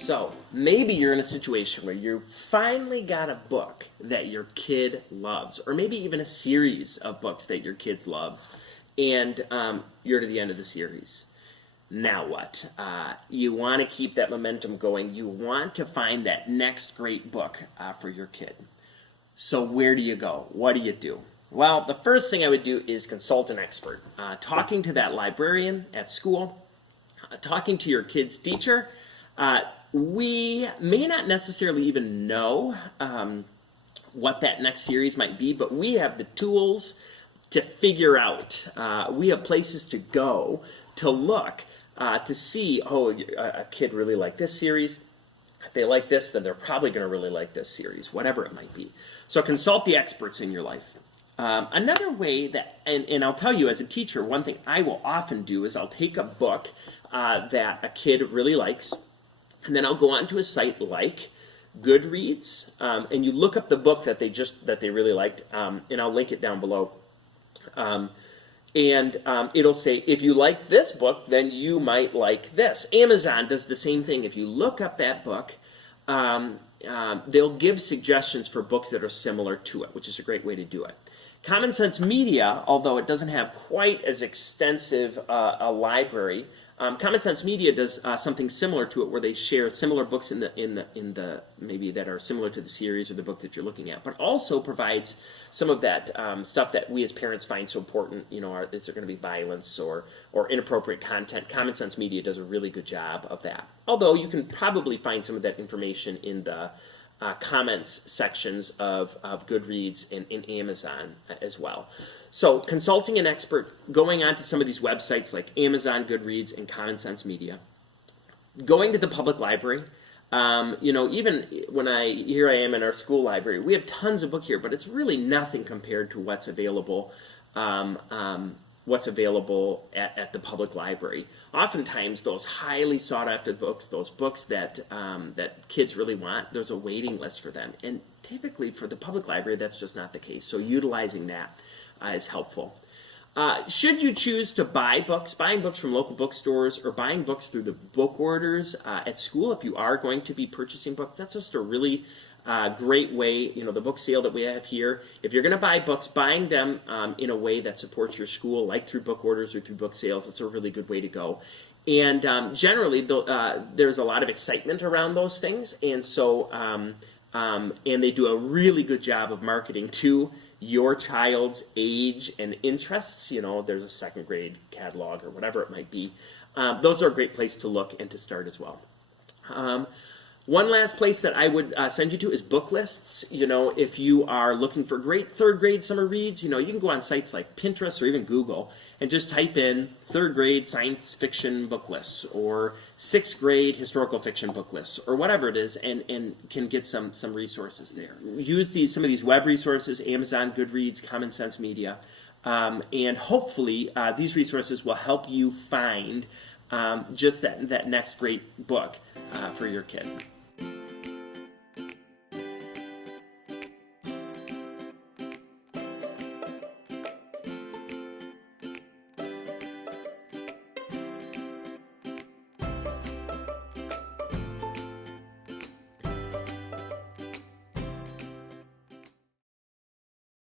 So maybe you're in a situation where you finally got a book that your kid loves, or maybe even a series of books that your kid loves, and you're to the end of the series. Now what? You want to keep that momentum going. You want to find that next great book for your kid. So where do you go? What do you do? Well, the first thing I would do is consult an expert. Talking to that librarian at school, talking to your kid's teacher. We may not necessarily even know what that next series might be, but we have the tools to figure out. We have places to go to look to see, oh, a kid really liked this series. If they like this, then they're probably going to really like this series, whatever it might be. So consult the experts in your life. Another way that, and I'll tell you as a teacher, one thing I will often do is I'll take a book that a kid really likes, and then I'll go onto a site like Goodreads, and you look up the book that they really liked, and I'll link it down below. It'll say, if you like this book, then you might like this. Amazon does the same thing. If you look up that book, they'll give suggestions for books that are similar to it, which is a great way to do it. Common Sense Media, although it doesn't have quite as extensive a library, Common Sense Media does something similar to it, where they share similar books in the maybe that are similar to the series or the book that you're looking at, but also provides some of that stuff that we as parents find so important. You know, is there going to be violence or inappropriate content? Common Sense Media does a really good job of that. Although you can probably find some of that information in the comments sections of Goodreads and in Amazon as well. So consulting an expert, going on to some of these websites like Amazon, Goodreads, and Common Sense Media, going to the public library. Even when here I am in our school library, we have tons of books here, but it's really nothing compared to what's available at the public library. Oftentimes, those highly sought-after books, those books that kids really want, there's a waiting list for them. And typically, for the public library, that's just not the case. So utilizing that is helpful. Should you choose to buy books, buying books from local bookstores or buying books through the book orders at school, if you are going to be purchasing books, that's just a really great way. You know, the book sale that we have here, if you're going to buy books, buying them in a way that supports your school, like through book orders or through book sales, it's a really good way to go. And generally, there's a lot of excitement around those things, and so and they do a really good job of marketing to your child's age and interests. You know, there's a second grade catalog or whatever it might be. Those are a great place to look and to start as well. One last place that I would send you to is book lists. You know, if you are looking for great third grade summer reads, you know, you can go on sites like Pinterest or even Google and just type in third grade science fiction book lists or sixth grade historical fiction book lists or whatever it is, and can get some resources there. Use some of these web resources, Amazon, Goodreads, Common Sense Media, and hopefully these resources will help you find just that next great book for your kid.